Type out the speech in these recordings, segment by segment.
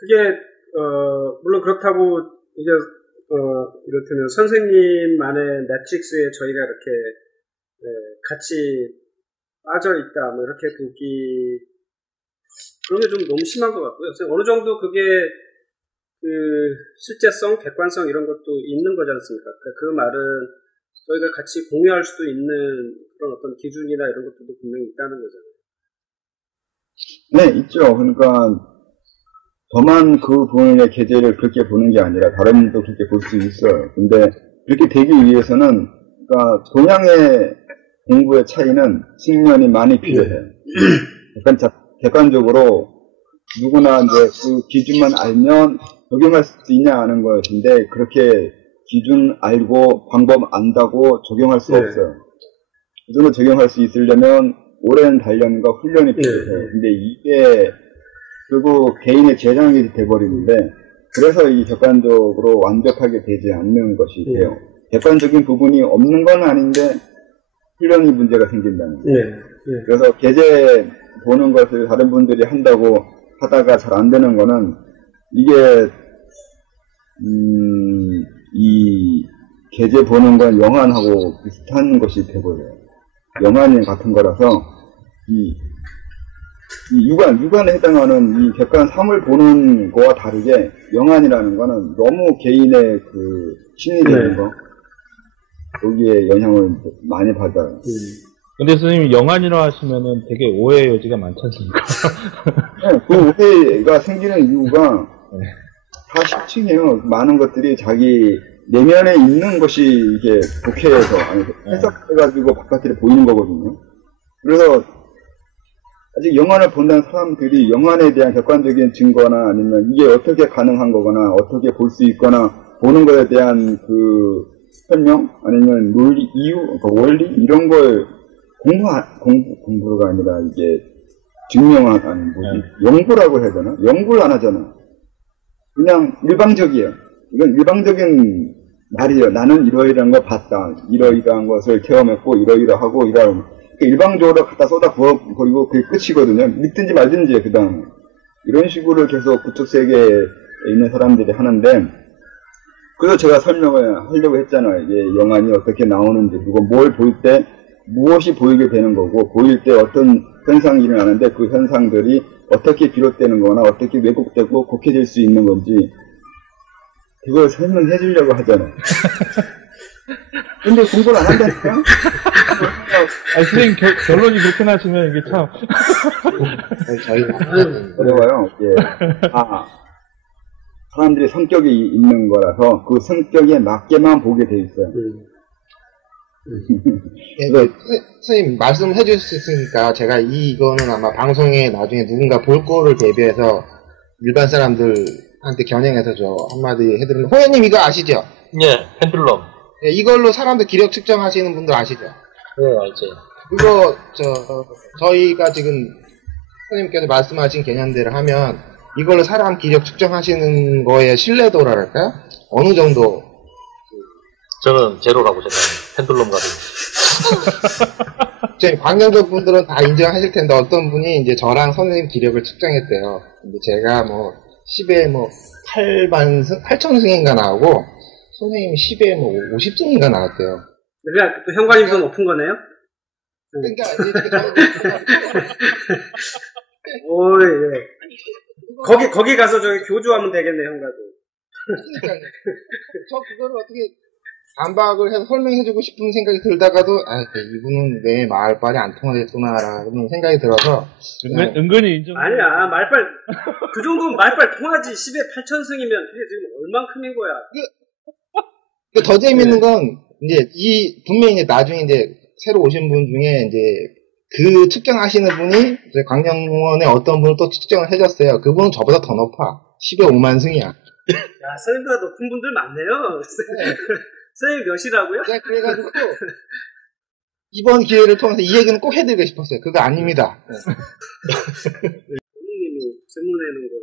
그게 물론 그렇다고 이게 이를테면 선생님만의 넷플릭스에 저희가 이렇게 같이 빠져 있다 뭐 이렇게 보기 그런 게 좀 너무 심한 것 같고요. 어느 정도 그게 그 실제성, 객관성 이런 것도 있는 거지 않습니까? 그 말은 저희가 같이 공유할 수도 있는 그런 어떤 기준이나 이런 것들도 분명히 있다는 거잖아요. 네, 있죠. 그러니까 저만 그 분의 계제를 그렇게 보는 게 아니라 다른 분도 그렇게 볼 수 있어요. 근데 그렇게 되기 위해서는 그러니까 동양의 공부의 차이는 측면이 많이 필요해요. 약간 객관적으로 누구나 이제 그 기준만 알면 적용할 수 있냐 하는 것인데 그렇게 기준 알고 방법 안다고 적용할 수 없어요. 그 정도 적용할 수 있으려면 오랜 단련과 훈련이 필요해요. 근데 이게 결국 개인의 재량이 돼버리는데 그래서 이 객관적으로 완벽하게 되지 않는 것이 돼요. 객관적인 부분이 없는 건 아닌데 훈련이 문제가 생긴다는 거예요. 그래서 계제 보는 것을 다른 분들이 한다고 하다가 잘 안 되는 거는 이게 이 계제 보는 건 영안하고 비슷한 것이 돼버려요. 영안이 같은 거라서 이 육안에 해당하는 이 객관 삶을 보는 거와 다르게 영안이라는 거는 너무 개인의 그 심리적인 거 여기에 영향을 많이 받아요. 근데 선생님 영안이라 하시면은 되게 오해의 여지가 많지 않습니까? 네, 그 오해가 생기는 이유가 다 실증이에요. 많은 것들이 자기 내면에 있는 것이 이게 독해해서 해석해가지고 바깥에 보이는 거거든요. 그래서 아직 영안을 본다는 사람들이 영안에 대한 객관적인 증거나 아니면 이게 어떻게 가능한 거거나 어떻게 볼 수 있거나 보는 것에 대한 그 설명 아니면 논리, 이유, 원리 이런 걸 공부가 아니라 이게 증명하는 연구라고 해야 되나? 연구를 안 하잖아. 그냥 일방적이에요. 이건 일방적인 말이에요. 나는 이러이러한 걸 봤다. 이러이러한 것을 체험했고 이러이러하고 이러한 일방적으로 갖다 쏟아 부어버리고 그게 끝이거든요. 믿든지 말든지 그 다음에 이런 식으로 계속 그쪽 세계에 있는 사람들이 하는데 그래서 제가 설명을 하려고 했잖아요. 이게 영안이 어떻게 나오는지 그리고 뭘 볼 때 무엇이 보이게 되는 거고 보일 때 어떤 현상이 일어나는데 그 현상들이 어떻게 비롯되는 거나 어떻게 왜곡되고 곡해질 수 있는 건지 그걸 설명해 주려고 하잖아요. 근데 공부를 안 한다니까? 아니, 선생님, 결론이 그렇게 나시면 이게 참. 어려워요. 예. 사람들이 성격이 있는 거라서 그 성격에 맞게만 보게 돼 있어요. 선생님, 말씀해 주셨으니까 제가 이거는 아마 방송에 나중에 누군가 볼 거를 대비해서 일반 사람들한테 겨냥해서 저 한마디 해드리는, 호연님 이거 아시죠? 예, 펜듈럼. 네, 이걸로 사람들 기력 측정하시는 분들 아시죠? 네, 알죠. 이거, 저희가 지금 선생님께서 말씀하신 개념대로 하면 이걸로 사람 기력 측정하시는 거에 신뢰도랄까요? 어느 정도? 저는 제로라고 생각합니다. 펜듈럼 가지고. 저희 관계적 분들은 다 인정하실 텐데 어떤 분이 이제 저랑 선생님 기력을 측정했대요. 근데 제가 뭐 10에 뭐 8천승인가 나오고 선생님이 10에 뭐 50승인가 나왔대요. 그러니까 또 현관임도 높은 거네요? 그러니까 오, 예. 거기 가서 저기 교주하면 되겠네, 현관도. 그러니까요. 저 그거를 어떻게 반박을 해서 설명해주고 싶은 생각이 들다가도 이분은 내 말빨이 안 통하겠구나라는 생각이 들어서 은근히 인정. 아니야, 말빨 그 정도면 말빨 통하지. 10에 8천승이면 그게 지금 얼만큼인 거야. 더 재밌는 건 이제 분명히 이제 나중에 이제 새로 오신 분 중에 이제 그 측정하시는 분이 이제 광명원의 어떤 분을 또 측정을 해줬어요. 그분은 저보다 더 높아. 10에 5만 승이야. 야, 선생님보다 높은 분들 많네요. 선생님 몇이라고요? 네, 그래가지고 이번 기회를 통해서 이 얘기는 꼭 해드리고 싶었어요. 그거 아닙니다. 도둑님이 질문해 놓은 거를.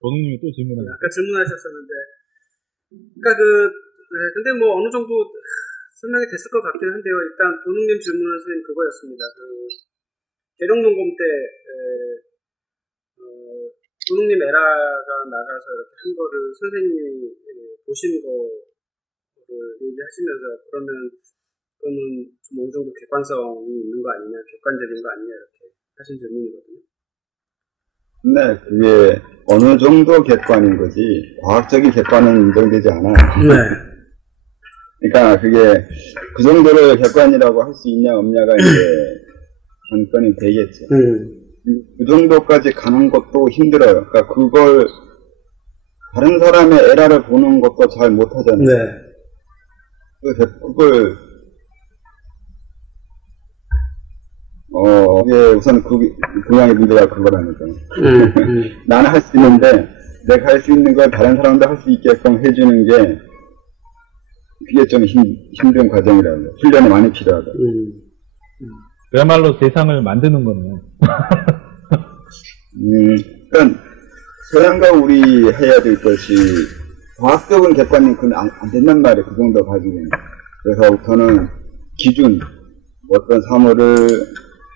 도둑님이 또 질문하셨어요. 아까 질문하셨었는데, 그러니까 근데 뭐 어느 정도 설명이 됐을 것 같긴 한데요. 일단 도둑님 질문은 선생님 그거였습니다. 계룡농검 때 도둑님 에라가 나가서 이렇게 한 거를 선생님이 보신 거를 얘기하시면서 그러면 그거는 좀 어느 정도 객관성이 있는 거 아니냐, 객관적인 거 아니냐 이렇게 하신 질문이거든요. 네, 그게 어느 정도 객관인 거지 과학적인 객관은 인정되지 않아요. 네. 그러니까 그게 그 정도를 객관이라고 할 수 있냐 없냐가 이제 관건이 되겠죠. 그 정도까지 가는 것도 힘들어요. 그러니까 그걸 다른 사람의 에라를 보는 것도 잘 못하잖아요. 네. 그걸 이게 우선 그 동양의 문제가 그거라니까. 나는 할 수 있는데 내가 할 수 있는 걸 다른 사람도 할 수 있게끔 해주는 게 그게 좀 힘든 과정이라고. 훈련이 많이 필요하다. 그야말로 세상을 만드는 거네요. 그러니까 서양과 우리 해야 될 것이 과학적인 객관은 그건 안 된단 말이에요. 그 정도 가지고는. 그래서 저는 기준, 어떤 사물을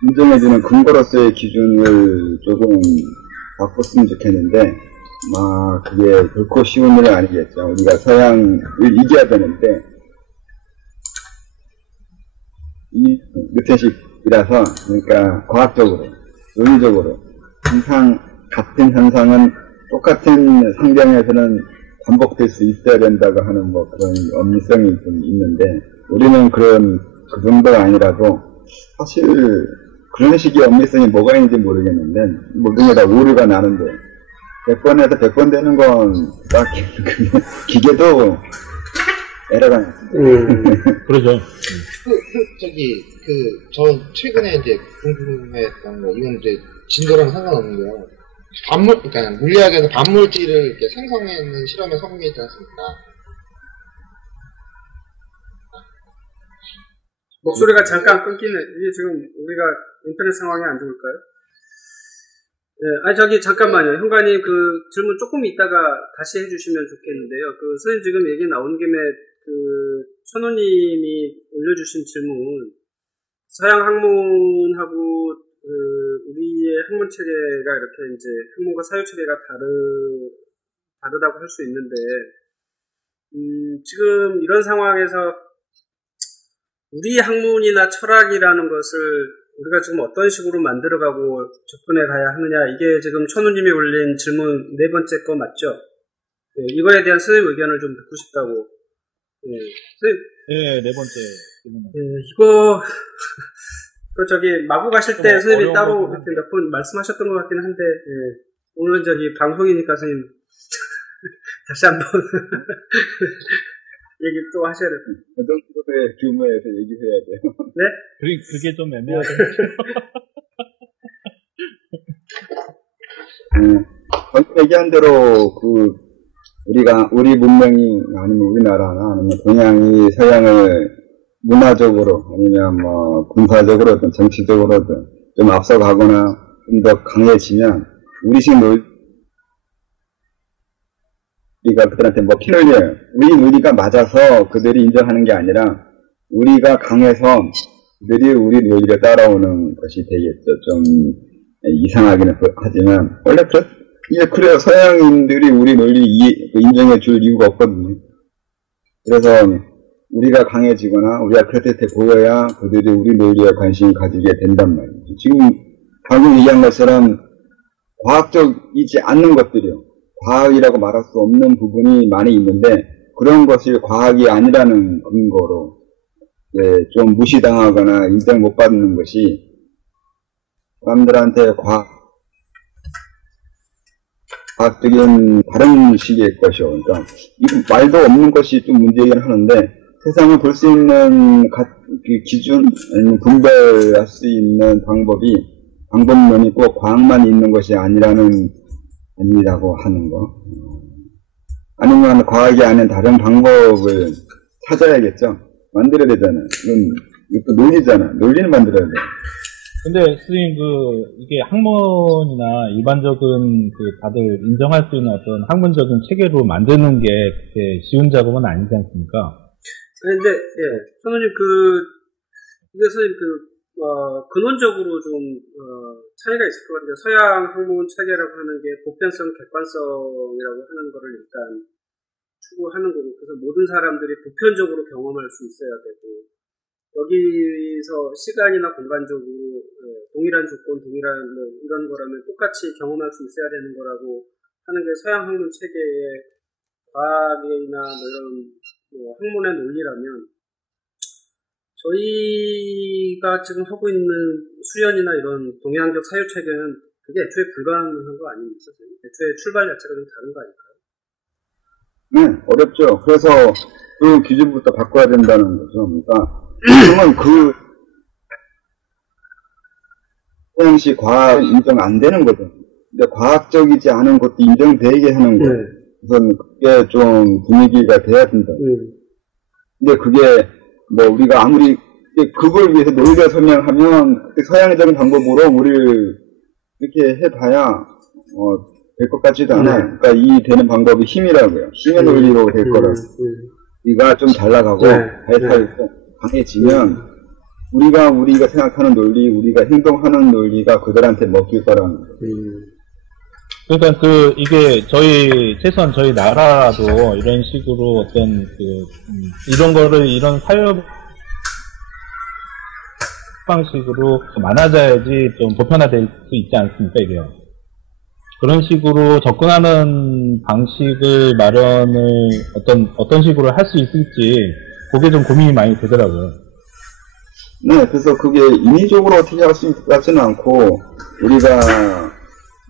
인정해주는 근거로서의 기준을 조금 바꿨으면 좋겠는데, 그게 결코 쉬운 일은 아니겠죠. 우리가 서양을 이겨야 되는데, 뉴턴식이라서, 그러니까 과학적으로, 논리적으로, 항상 같은 현상은 똑같은 상경에서는 반복될 수 있어야 된다고 하는 그런 엄리성이 좀 있는데, 우리는 그 정도가 아니라도, 사실, 그런 식의 엄리성이 뭐가 있는지 모르겠는데, 모든 게 다 오류가 나는데, 100번에서 100번 되는 건, 기계도 에러가 그러죠. 저 최근에 이제 궁금했던 거, 이건 이제 진도랑 상관없는데요. 그러니까 물리학에서 반물질을 이렇게 생성하는 실험에 성공했지 않습니까? 목소리가 잠깐 끊기네. 이게 지금 우리가 인터넷 상황이 안 좋을까요? 네, 잠깐만요. 현관님 질문 조금 있다가 다시 해주시면 좋겠는데요. 선생님 지금 얘기 나온 김에 천호님이 올려주신 질문, 서양 학문하고 우리의 학문 체계가 이렇게 이제 학문과 사유 체계가 다르다고 할 수 있는데, 지금 이런 상황에서 우리 학문이나 철학이라는 것을 우리가 지금 어떤 식으로 만들어가고 접근해 가야 하느냐, 이게 지금 천우님이 올린 질문 네 번째 거 맞죠? 네, 이거에 대한 선생님 의견을 좀 듣고 싶다고. 네, 선생님. 네, 네 번째 질문. 네, 이거 마구 가실 때 선생님이 따로 이렇게 몇 번 말씀하셨던 것 같긴 한데, 오늘은 방송이니까 선생님 다시 한번 얘기 또 하셔야 돼요. 어떤 정도의 규모에서 얘기해야 돼요. 네? 그게 좀 애매하죠. 방금 얘기한 대로 우리 문명이 아니면 우리나라나 아니면 동양이 서양을 문화적으로 아니면 군사적으로든 정치적으로든 좀 앞서가거나 좀 더 강해지면 우리식 우리가 그들한테 피놀려요. 우리 논리가 맞아서 그들이 인정하는 게 아니라 우리가 강해서 그들이 우리 논리를 따라오는 것이 되겠죠. 좀 이상하기는 하지만 원래 그래요. 서양인들이 우리 논리 인정해 줄 이유가 없거든요. 그래서 우리가 강해지거나 우리가 그렇게 보여야 그들이 우리 논리에 관심을 가지게 된단 말이에요. 지금 방금 얘기한 것처럼 과학적이지 않는 것들이요. 과학이라고 말할 수 없는 부분이 많이 있는데 그런 것이 과학이 아니라는 근거로 좀 무시당하거나 인정 못 받는 것이 사람들한테 과학적인 다른 식의 것이요. 그러니까 말도 없는 것이 좀 문제이긴 하는데 세상을 볼 수 있는 기준 아니면 분별할 수 있는 방법론이 꼭 과학만 있는 것이 아니라고 하는 거. 아니면 과학이 아닌 다른 방법을 찾아야겠죠. 만들어야 되잖아요. 이것도 논리잖아. 논리를 만들어야 돼. 근데 선생님 이게 학문이나 일반적인 다들 인정할 수 있는 어떤 학문적인 체계로 만드는 게 그렇게 쉬운 작업은 아니지 않습니까? 근데 선생님 이게 선생님 근원적으로 좀 차이가 있을 것 같아요. 서양 학문 체계라고 하는 게 보편성, 객관성이라고 하는 거를 일단 추구하는 거고, 그래서 모든 사람들이 보편적으로 경험할 수 있어야 되고, 여기서 시간이나 공간적으로 동일한 조건, 동일한 뭐 이런 거라면 똑같이 경험할 수 있어야 되는 거라고 하는 게 서양 학문 체계의 과학이나 뭐 이런 뭐 학문의 논리라면, 저희가 지금 하고 있는 수련이나 이런 동양적 사유체계는 그게 애초에 불가능한 거 아닙니까? 애초에 출발 자체가 좀 다른 거 아닐까요? 네, 어렵죠. 그래서 그 기준부터 바꿔야 된다는 거죠. 그러니까 지금은 그 당시 과학 인정 안 되는 거죠. 근데 과학적이지 않은 것도 인정되게 하는 거예요. 우선 그게 좀 분위기가 돼야 된다. 근데 그게 뭐 우리가 아무리 그걸 위해서 논리를 설명하면 서양적인 방법으로 우리를 이렇게 해봐야 될 것 같지도 않아요. 그러니까 이 되는 방법이 힘이라고요. 힘의 논리로 될 거라고. 우리가 좀 잘 나가고 발달해서 강해지면 우리가 생각하는 논리, 우리가 행동하는 논리가 그들한테 먹힐 거라는 거예요. 그러니까 이게 최소한 저희 나라도 이런 식으로 어떤 이런 거를 이런 사유 방식으로 많아져야지 좀 보편화될 수 있지 않습니까, 이게요. 그런 식으로 접근하는 방식을 마련을 어떤 식으로 할 수 있을지 그게 좀 고민이 많이 되더라고요. 네, 그래서 그게 인위적으로 어떻게 할 수 있을 것 같지는 않고 우리가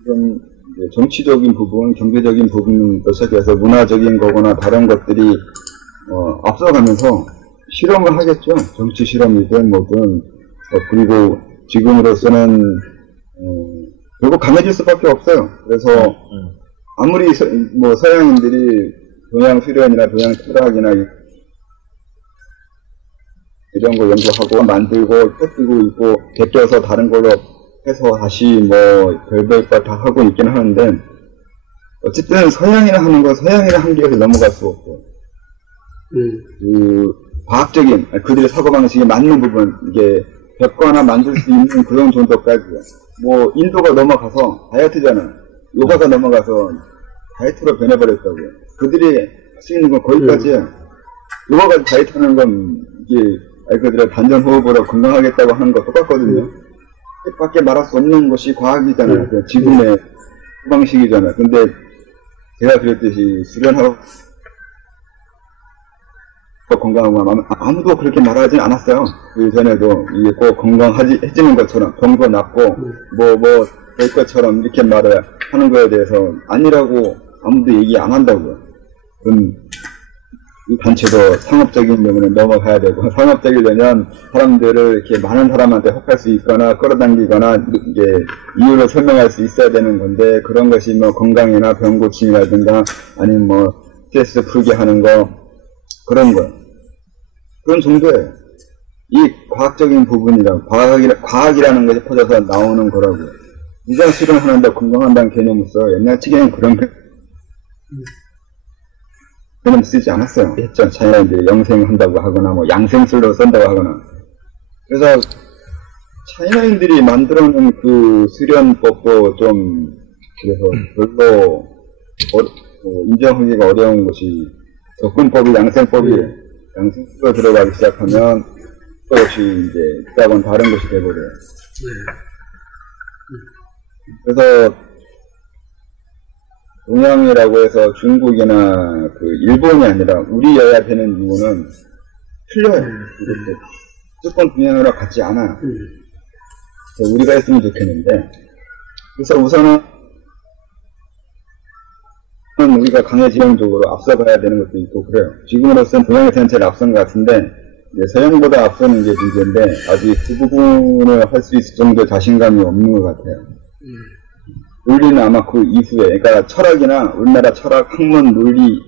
좀 정치적인 부분, 경제적인 부분부터 시작해서 문화적인 거거나 다른 것들이 앞서가면서 실험을 하겠죠. 정치 실험이든 뭐든. 그리고 지금으로서는 결국 강해질 수밖에 없어요. 그래서 아무리 서양인들이 동양 수련이나 동양 철학이나 이런 거 연구하고 만들고 펴뜨고 있고 베껴서 다른 걸로 해서 다시 별별 걸 다 하고 있긴 하는데, 어쨌든 서양이나 하는 건 서양이나 한계에서 넘어갈 수 없고, 과학적인 그들의 사고방식에 맞는 부분, 이게 벽화나 만들 수 있는 그런 정도까지요. 인도가 넘어가서 다이어트잖아. 요가가 넘어가서 다이어트로 변해버렸다고요. 그들이 할 수 있는 건 거기까지야. 요가가 다이어트 하는 건 이게 그들의 단전 호흡으로 건강하겠다고 하는 거 똑같거든요. 밖에 말할 수 없는 것이 과학이잖아요. 지금의 방식이잖아요. 근데 제가 그랬듯이 수련하고 건강하고 아무도 그렇게 말하진 않았어요. 그 전에도 이게 꼭 건강해지는 것처럼 병도 낫고 될 것처럼 이렇게 말을 하는 거에 대해서 아니라고 아무도 얘기 안 한다고요. 이 단체도 상업적인 부분에 넘어가야 되고, 상업적이려면 사람들을 이렇게 많은 사람한테 혹할 수 있거나 끌어당기거나 이제 이유를 설명할 수 있어야 되는 건데, 그런 것이 건강이나 병 고침이라든가 아니면 스트레스 풀게 하는 거, 그런 거. 그런 정도예요. 이 과학적인 부분이랑 과학이라는 것이 퍼져서 나오는 거라고요. 무장 실험하는데 건강한다는 개념으로서 옛날치기에는 그런 개념 쓰지 않았어요. 했죠. 차이나인들이 영생한다고 하거나 양생술로 쓴다고 하거나. 그래서 차이나인들이 만들어낸 그 수련법도 좀 그래서 별로 인정하기가 어려운 것이 접근법이 양생법이에요. 양생술로 들어가기 시작하면 또 역시 이제 그다음은 다른 것이 돼버려요. 그래서 동양이라고 해서 중국이나 일본이 아니라 우리여야 되는 이유는 틀려요. 이렇게 무조건 동양이랑 같지 않아요. 우리가 했으면 좋겠는데, 그래서 우선은 우리가 강해지형적으로 앞서가야 되는 것도 있고 그래요. 지금으로서는 동양의 전체를 앞선 것 같은데 서양보다 앞서는 게 문제인데 아직 그 부분을 할 수 있을 정도의 자신감이 없는 것 같아요. 논리는 아마 그 이후에, 그러니까 철학이나 우리나라 철학, 학문, 논리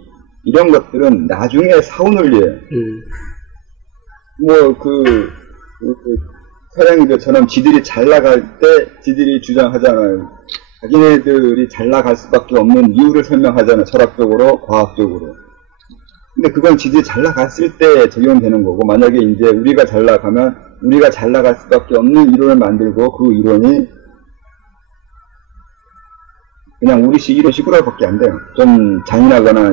이런 것들은 나중에 사후 논리예요. 서양인들처럼 지들이 잘 나갈 때 지들이 주장하잖아요. 자기네들이 잘 나갈 수밖에 없는 이유를 설명하잖아요. 철학적으로, 과학적으로. 근데 그건 지들이 잘 나갔을 때 적용되는 거고, 만약에 이제 우리가 잘 나가면 우리가 잘 나갈 수밖에 없는 이론을 만들고 그 이론이 그냥 우리식 이런 식으로밖에 안 돼요. 좀 잔인하거나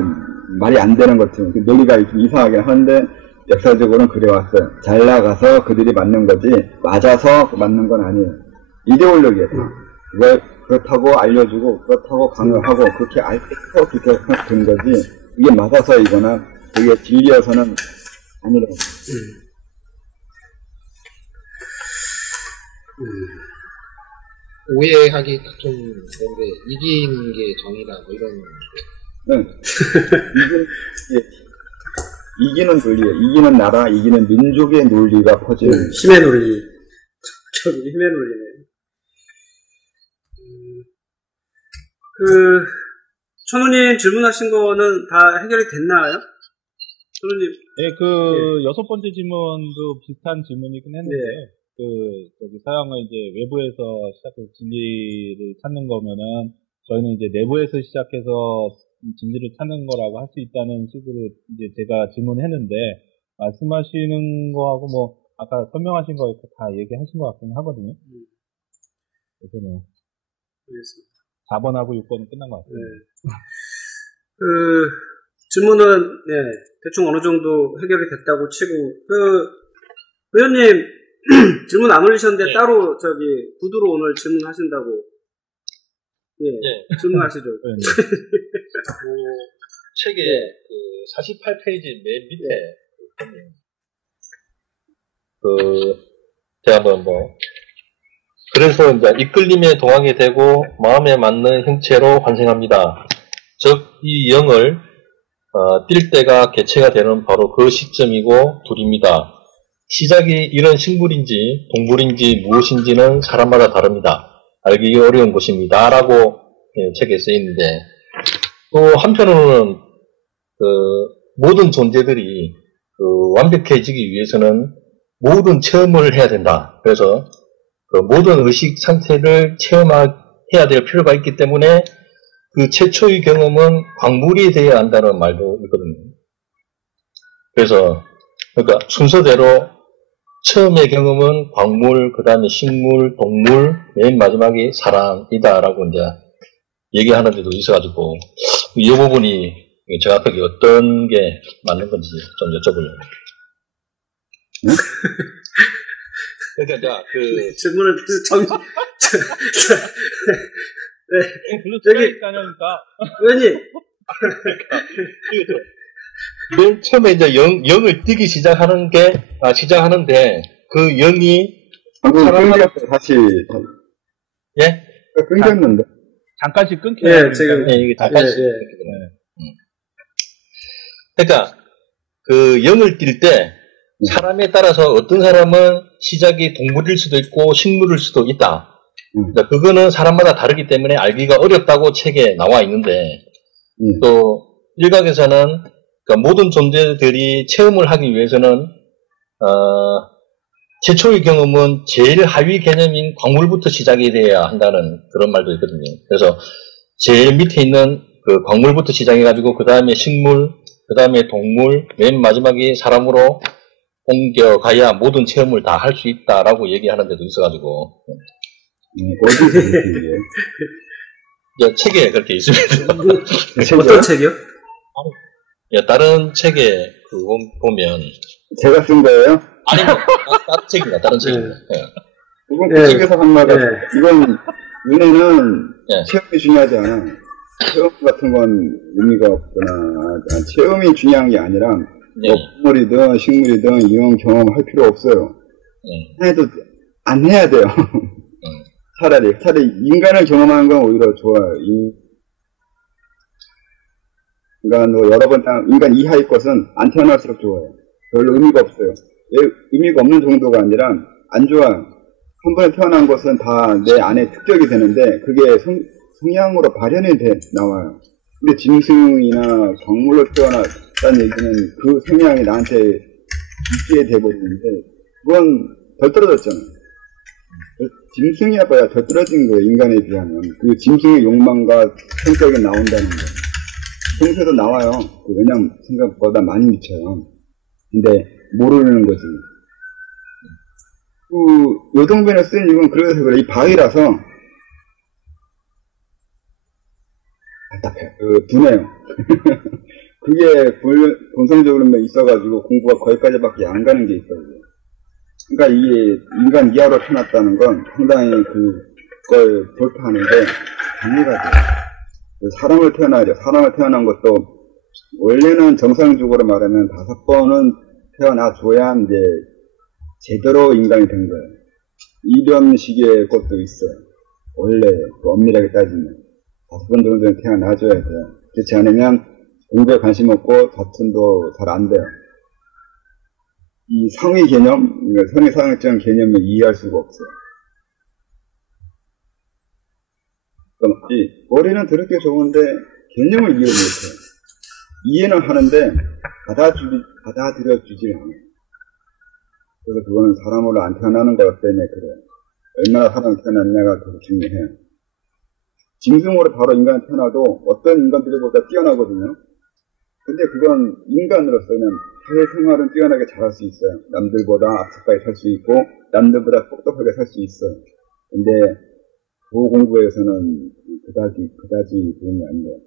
말이 안 되는 것들, 논리가 좀 이상하게 하는데 역사적으로는 그래왔어요. 잘 나가서 그들이 맞는 거지 맞아서 맞는 건 아니에요. 이데올로기예요. 왜 그렇다고 알려주고 그렇다고 강요하고 그렇게 알고 그렇게 된 거지 이게 맞아서이거나 이게 진리여서는 아니라고. 오해하기 좀 그런데 이기는 게 정의다 뭐 이런. 네. 이기는 논리예요. 이기는 나라, 이기는 민족의 논리가 퍼지는. 힘의 논리. 저기 힘의 논리네. 천우님 질문하신 거는 다 해결이 됐나요? 천우님. 네, 여섯 번째 질문도 비슷한 질문이긴 했는데요. 저기 서양은 이제 외부에서 시작해서 진리를 찾는 거면은, 저희는 이제 내부에서 시작해서 진리를 찾는 거라고 할 수 있다는 식으로 이제 제가 질문했는데, 말씀하시는 거하고 뭐, 아까 설명하신 거 다 얘기하신 것 같긴 하거든요. 그래서 뭐, 알겠습니다. 4번하고 6번은 끝난 것 같아요. 네. 질문은, 네, 대충 어느 정도 해결이 됐다고 치고, 의원님, 질문 안 올리셨는데, 네. 따로, 구두로 오늘 질문하신다고. 예, 네. 질문하시죠. 책의 48페이지 맨 밑에 제가 그래서 이제 이끌림에 동하게 되고 마음에 맞는 형체로 환생합니다. 즉 이 영을 띌 때가 개체가 되는 바로 그 시점이고 둘입니다. 시작이 이런 식물인지 동물인지 무엇인지는 사람마다 다릅니다. 알기 어려운 것입니다. 라고 책에 쓰여 있는데, 또 한편으로는 모든 존재들이 완벽해지기 위해서는 모든 체험을 해야 된다. 그래서 모든 의식 상태를 체험해야 될 필요가 있기 때문에 그 최초의 경험은 광물이 되어야 한다는 말도 있거든요. 그래서 그러니까 순서대로 처음의 경험은 광물, 그 다음에 식물, 동물, 맨 마지막이 사람이다라고 이제 얘기하는 데도 있어가지고 이 부분이 정확하게 어떤 게 맞는 건지 좀 여쭤보려고. 응? 그러니까 이제 질문을 저기 하니까 의원님. 맨 처음에 이제 영을 뛰기 시작하는데 그 영이 방금 끊겼어 다시. 예? 끊겼는데. 잠깐씩 끊겨요. 예, 지금 이게 잠깐씩. 그러니까 그 영을 띌 때 사람에 따라서 어떤 사람은 시작이 동물일 수도 있고 식물일 수도 있다. 그러니까 그거는 사람마다 다르기 때문에 알기가 어렵다고 책에 나와 있는데 또 일각에서는 그러니까 모든 존재들이 체험을 하기 위해서는 최초의 경험은 제일 하위 개념인 광물부터 시작이 돼야 한다는 그런 말도 있거든요. 그래서 제일 밑에 있는 그 광물부터 시작해가지고 그 다음에 식물, 그 다음에 동물, 맨 마지막이 사람으로 옮겨가야 모든 체험을 다 할 수 있다라고 얘기하는 데도 있어가지고. 어디서 그렇게 얘기해요? 책에 그렇게 있습니다. 어떤 책이요? 다른 책에 보면 제가 쓴 거예요? 아니 다른 책입니다. 다른 책입니다. 이건 그 책에서 한 말이야. 이건 눈에는 체험이 중요하지 않아. 체험 같은 건 의미가 없거나 체험이 중요한 게 아니라 동물이든 식물이든 이런 경험할 필요 없어요. 해도 안 해야 돼요. 차라리 인간을 경험하는 건 오히려 좋아요. 인간도 여러 번 인간 이하의 것은 안 태어날수록 좋아요. 별로 의미가 없어요. 의미가 없는 정도가 아니라 안 좋아요. 한 번에 태어난 것은 다 내 안에 특적이 되는데 그게 성향으로 발현이 나와요. 근데 짐승이나 광물로 태어났다는 얘기는 그 성향이 나한테 있게 돼버리는데 그건 덜 떨어졌잖아요. 짐승이야 봐야 덜 떨어진 거예요. 인간에 비하면. 그 짐승의 욕망과 성격이 나온다는 거. 평소에도 나와요. 왜냐면 생각보다 많이 미쳐요. 근데 모르는 거지. 요동변에 쓴 이건 그래서 그래. 이 바위라서 답답해요. 분해요. 그게 본성적으로는 있어가지고 공부가 거기까지밖에 안 가는 게 있어요. 그러니까 이게 인간 이하로 태어났다는 건 상당히 그걸 돌파하는데 방해가 돼요. 사람을 태어나죠. 사람을 태어난 것도 원래는 정상적으로 말하면 5번은 태어나줘야 이제 제대로 인간이 된 거예요. 이런 식의 것도 있어요. 원래 엄밀하게 따지면 5번 정도는 태어나줘야 돼요. 그렇지 않으면 공부에 관심 없고 자천도 잘 안 돼요. 이 상위 개념, 성의상학적 개념을 이해할 수가 없어요. 머리는 더럽게 좋은데 개념을 이해를 못해요. 이해는 하는데 받아들여주질 않아요. 그래서 그거는 사람으로 안 태어나는 것 때문에 그래요. 얼마나 사람이 태어났냐가 더 중요해요. 짐승으로 바로 인간이 태어나도 어떤 인간들보다 뛰어나거든요. 근데 그건 인간으로서 그냥 사회생활은 뛰어나게 잘할 수 있어요. 남들보다 앞서까지 살 수 있고 남들보다 똑똑하게 살 수 있어요. 근데 공부에서는 그다지 도움이 안 돼요.